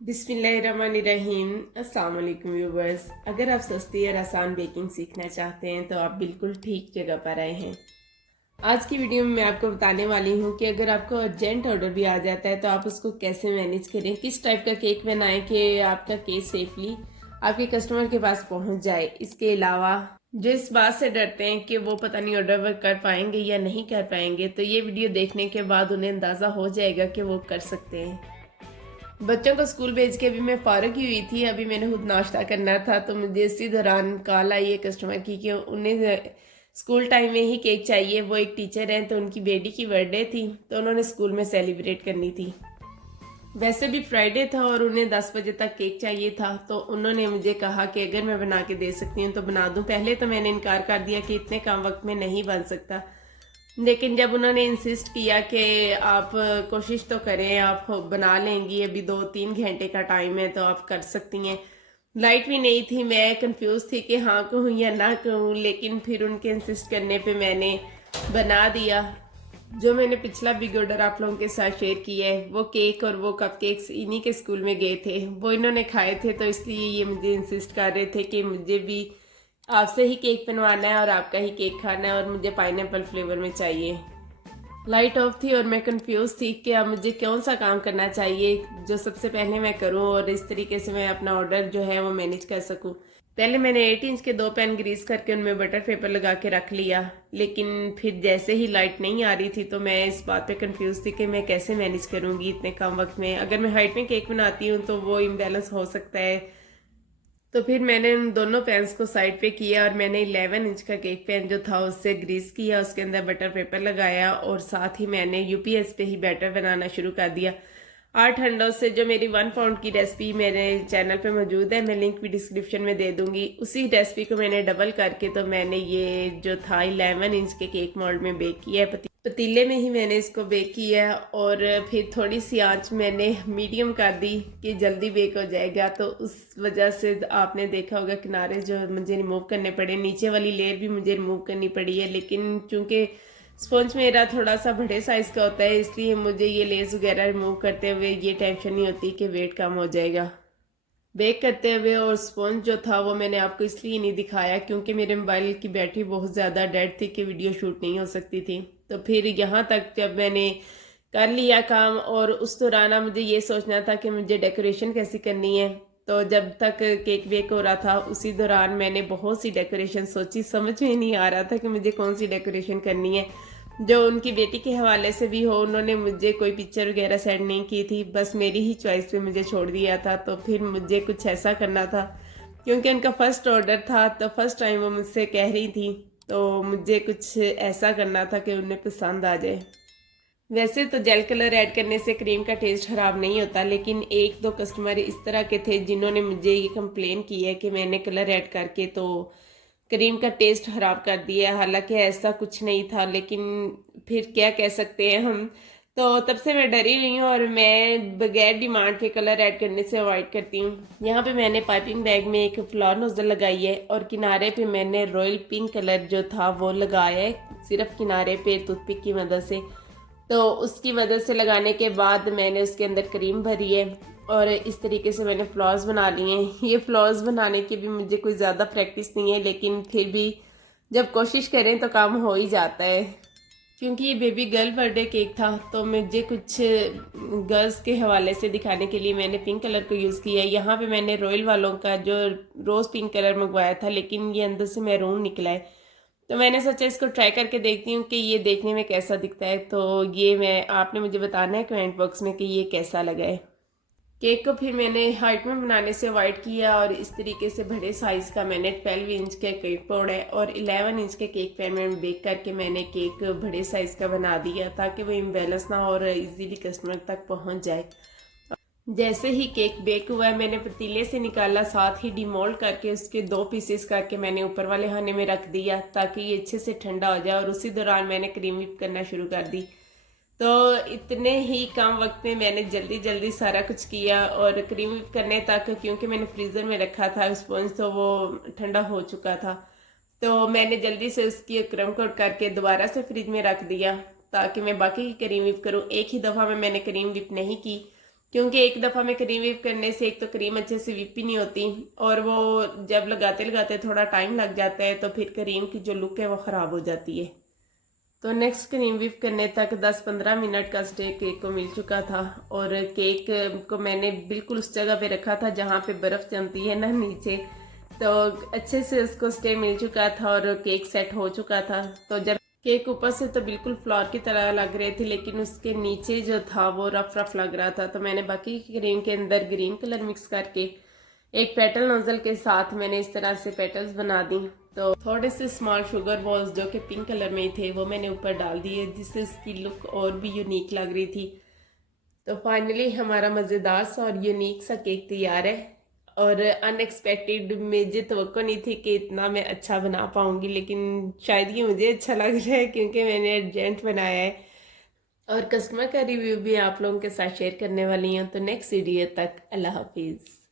बिस्मिल्लाहिर्रहमानिर्रहीम। अस्सलाम वालेकुम व्यूवर्स। अगर आप सस्ती और आसान बेकिंग सीखना चाहते हैं तो आप बिल्कुल ठीक जगह पर आए हैं। आज की वीडियो में मैं आपको बताने वाली हूँ कि अगर आपको अर्जेंट ऑर्डर भी आ जाता है तो आप उसको कैसे मैनेज करें, किस टाइप का केक बनाएं कि आपका केक सेफली आपके कस्टमर के पास पहुँच जाए। इसके अलावा जो इस बात से डरते हैं कि वो पता नहीं ऑर्डर वर्क कर पाएंगे या नहीं कर पाएंगे, तो ये वीडियो देखने के बाद उन्हें अंदाज़ा हो जाएगा कि वो कर सकते हैं। बच्चों को स्कूल भेज के अभी मैं फारग ही हुई थी। अभी मैंने खुद नाश्ता करना था तो मुझे इसी दौरान कॉल आई है कस्टमर की कि उन्हें स्कूल टाइम में ही केक चाहिए। वो एक टीचर हैं तो उनकी बेटी की बर्थडे थी तो उन्होंने स्कूल में सेलिब्रेट करनी थी। वैसे भी फ्राइडे था और उन्हें 10 बजे तक केक चाहिए था, तो उन्होंने मुझे कहा कि अगर मैं बना के दे सकती हूँ तो बना दूँ। पहले तो मैंने इनकार कर दिया कि इतने कम वक्त में नहीं बन सकता, लेकिन जब उन्होंने इंसिस्ट किया कि आप कोशिश तो करें, आप बना लेंगी, अभी 2-3 घंटे का टाइम है तो आप कर सकती हैं। लाइट भी नहीं थी, मैं कंफ्यूज थी कि हाँ कहूँ या ना कहूँ, लेकिन फिर उनके इंसिस्ट करने पे मैंने बना दिया। जो मैंने पिछला बिग ऑर्डर आप लोगों के साथ शेयर किया है, वो केक और वो कपकेक्स इन्हीं के स्कूल में गए थे, वो इन्होंने खाए थे, तो इसलिए ये मुझे इंसिस्ट कर रहे थे कि मुझे भी आपसे ही केक बनवाना है और आपका ही केक खाना है और मुझे पाइनएप्पल फ्लेवर में चाहिए। लाइट ऑफ थी और मैं कंफ्यूज थी कि अब मुझे कौन सा काम करना चाहिए जो सबसे पहले मैं करूं और इस तरीके से मैं अपना ऑर्डर जो है वो मैनेज कर सकूं। पहले मैंने 8 इंच के 2 पैन ग्रीस करके उनमें बटर पेपर लगा के रख लिया, लेकिन फिर जैसे ही लाइट नहीं आ रही थी तो मैं इस बात पे कंफ्यूज थी कि मैं कैसे मैनेज करूंगी इतने कम वक्त में। अगर मैं हाइट में केक बनाती हूँ तो वो इम्बैलेंस हो सकता है। तो फिर मैंने उन दोनों पैन्स को साइड पे किया और मैंने 11 इंच का केक पैन जो था उससे ग्रीस किया, उसके अंदर बटर पेपर लगाया और साथ ही मैंने यूपीएस पे ही बैटर बनाना शुरू कर दिया। 8 अंडों से जो मेरी 1 पाउंड की रेसिपी मेरे चैनल पे मौजूद है, मैं लिंक भी डिस्क्रिप्शन में दे दूंगी। उसी रेसिपी को मैंने डबल करके तो मैंने ये जो था 11 इंच के केक मोल्ड में बेक किया है। पतीले में ही मैंने इसको बेक किया और फिर थोड़ी सी आंच मैंने मीडियम कर दी कि जल्दी बेक हो जाएगा। तो उस वजह से आपने देखा होगा किनारे जो मुझे रिमूव करने पड़े, नीचे वाली लेयर भी मुझे रिमूव करनी पड़ी है, लेकिन चूंकि स्पंज मेरा थोड़ा सा बड़े साइज का होता है इसलिए मुझे ये लेयर्स वगैरह रिमूव करते हुए ये टेंशन नहीं होती कि वेट कम हो जाएगा बेक करते हुए। और स्पॉन्ज जो था वो मैंने आपको इसलिए नहीं दिखाया क्योंकि मेरे मोबाइल की बैटरी बहुत ज़्यादा डेड थी कि वीडियो शूट नहीं हो सकती थी। तो फिर यहाँ तक जब मैंने कर लिया काम और उस दौरान मुझे ये सोचना था कि मुझे डेकोरेशन कैसी करनी है, तो जब तक केक बेक हो रहा था उसी दौरान मैंने बहुत सी डेकोरेशन सोची। समझ में नहीं आ रहा था कि मुझे कौन सी डेकोरेशन करनी है। जो उनकी बेटी के हवाले से भी हो, उन्होंने मुझे कोई पिक्चर वगैरह सेंड नहीं की थी, बस मेरी ही चॉइस पे मुझे छोड़ दिया था। तो फिर मुझे कुछ ऐसा करना था क्योंकि उनका फर्स्ट ऑर्डर था, तो फर्स्ट टाइम वो मुझसे कह रही थी, तो मुझे कुछ ऐसा करना था कि उन्हें पसंद आ जाए। वैसे तो जेल कलर ऐड करने से क्रीम का टेस्ट खराब नहीं होता, लेकिन 1-2 कस्टमर इस तरह के थे जिन्होंने मुझे ये कंप्लेन की है कि मैंने कलर ऐड करके तो क्रीम का टेस्ट खराब कर दिया है। हालांकि ऐसा कुछ नहीं था, लेकिन फिर क्या कह सकते हैं हम। तो तब से मैं डरी हुई हूँ और मैं बगैर डिमांड के कलर ऐड करने से अवॉइड करती हूँ। यहाँ पे मैंने पाइपिंग बैग में एक फ्लावर नोजल लगाई है और किनारे पे मैंने रॉयल पिंक कलर जो था वो लगाया है, सिर्फ किनारे पे टूथपिक की मदद से। तो उसकी मदद से लगाने के बाद मैंने उसके अंदर क्रीम भरी है और इस तरीके से मैंने फ्लॉर्स बना लिए हैं। ये फ्लॉर्स बनाने की भी मुझे कोई ज़्यादा प्रैक्टिस नहीं है, लेकिन फिर भी जब कोशिश करें तो काम हो ही जाता है। क्योंकि ये बेबी गर्ल बर्थडे केक था तो मुझे कुछ गर्ल्स के हवाले से दिखाने के लिए मैंने पिंक कलर को यूज़ किया है। यहाँ पे मैंने रॉयल वालों का जो रोज़ पिंक कलर मंगवाया था, लेकिन ये अंदर से मैरून निकला है, तो मैंने सोचा इसको ट्राई करके देखती हूँ कि ये देखने में कैसा दिखता है। तो ये मैं आपने मुझे बताना है कमेंट बॉक्स में कि ये कैसा लगा है। केक को फिर मैंने हाइट में बनाने से अवॉइड किया और इस तरीके से बड़े साइज़ का मैंने 12 इंच के केक बोर्ड है और 11 इंच के केक पैन में बेक करके मैंने केक बड़े साइज़ का बना दिया ताकि वो इम्बैलेंस ना हो और इजीली कस्टमर तक पहुंच जाए। जैसे ही केक बेक हुआ है मैंने पतीले से निकाला, साथ ही डिमोल्ड करके उसके 2 पीसेस करके मैंने ऊपर वाले खाने में रख दिया ताकि ये अच्छे से ठंडा हो जाए और उसी दौरान मैंने क्रीम व्हिप करना शुरू कर दी। तो इतने ही कम वक्त में मैंने जल्दी जल्दी सारा कुछ किया और क्रीम व्हिप करने तक, क्योंकि मैंने फ्रीज़र में रखा था स्पॉन्ज तो वो ठंडा हो चुका था, तो मैंने जल्दी से उसकी क्रम कोट करके दोबारा से फ्रिज में रख दिया ताकि मैं बाकी की क्रीम व्हिप करूँ। एक ही दफ़ा में मैंने क्रीम व्हिप नहीं की, क्योंकि एक दफ़ा में क्रीम व्हिप करने से एक तो क्रीम अच्छे से व्हिप ही नहीं होती, और वो जब लगाते लगाते थोड़ा टाइम लग जाता है तो फिर क्रीम की जो लुक है वो ख़राब हो जाती है। तो नेक्स्ट क्रीम व्हिप करने तक 10-15 मिनट का स्टे केक को मिल चुका था, और केक को मैंने बिल्कुल उस जगह पे रखा था जहाँ पे बर्फ़ जमती है ना नीचे, तो अच्छे से उसको स्टे मिल चुका था और केक सेट हो चुका था। तो जब केक ऊपर से तो बिल्कुल फ्लोर की तरह लग रहे थे, लेकिन उसके नीचे जो था वो रफ रफ लग रहा था, तो मैंने बाकी की क्रीम के अंदर ग्रीन कलर मिक्स करके एक पेटल नोजल के साथ मैंने इस तरह से पेटल्स बना दी। तो थोड़े से स्मॉल शुगर बॉल्स जो कि पिंक कलर में ही थे वो मैंने ऊपर डाल दिए, जिससे उसकी लुक और भी यूनिक लग रही थी। तो फाइनली हमारा मज़ेदार सा और यूनिक सा केक तैयार है, और अनएक्सपेक्टेड मुझे तवक्को नहीं थी कि इतना मैं अच्छा बना पाऊंगी, लेकिन शायद ये मुझे अच्छा लग रहा है क्योंकि मैंने अर्जेंट बनाया है, और कस्टमर का रिव्यू भी आप लोगों के साथ शेयर करने वाली हूँ। तो नेक्स्ट वीडियो तक अल्लाह हाफिज़।